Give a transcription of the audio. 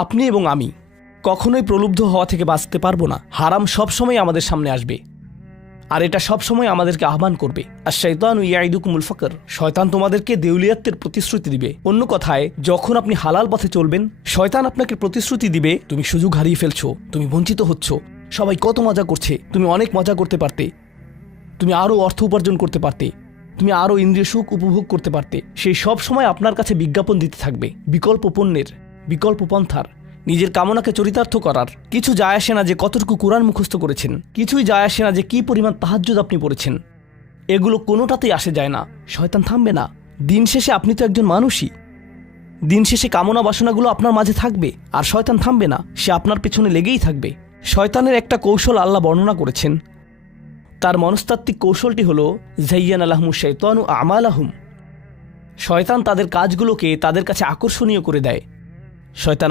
আপনি এবং আমি কখনোই প্রলুব্ধ হওয়া থেকে বাঁচতে পারবো না। হারাম সবসময় আমাদের সামনে আসবে, আর এটা সবসময় আমাদেরকে আহ্বান করবে। আর শাইতানু ইয়াইদুকুমুল ফাকর, শয়তান তোমাদেরকে দেউলিয়াত্বের প্রতিশ্রুতি দিবে। অন্য কথায়, যখন আপনি হালাল পথে চলবেন, শয়তান আপনাকে প্রতিশ্রুতি দিবে তুমি সুযোগ হারিয়ে ফেলছো, তুমি বঞ্চিত হচ্ছ, সবাই কত মজা করছে, তুমি অনেক মজা করতে পারতে, তুমি আরও অর্থ উপার্জন করতে পারতে, তুমি আরও ইন্দ্রিয় সুখ উপভোগ করতে পারতে। সেই সব সময় আপনার কাছে বিজ্ঞাপন দিতে থাকবে বিকল্প পণ্যের, বিকল্প পন্থার। নিজের কামনাকে চরিতার্থ করার কিছু যায় আসে না যে কতটুকু কোরআন মুখস্থ করেছেন, কিছুই যায় আসে না যে কি পরিমাণ তাহাজ্জুদ আপনি পড়েছেন, এগুলো কোনোটাতেই আসে যায় না। শয়তান থামবে না। দিন শেষে আপনি তো একজন মানুষই। দিন শেষে কামনা বাসনাগুলো আপনার মাঝে থাকবে, আর শয়তান থামবে না, সে আপনার পেছনে লেগেই থাকবে। শয়তানের একটা কৌশল আল্লাহ বর্ণনা করেছেন। তার মনস্তাত্ত্বিক কৌশলটি হল যায়্যানা লাহুমুশ শাইতানু আমালাহুম। শয়তান তাদের কাজগুলোকে তাদের কাছে আকর্ষণীয় করে দেয়। শয়তান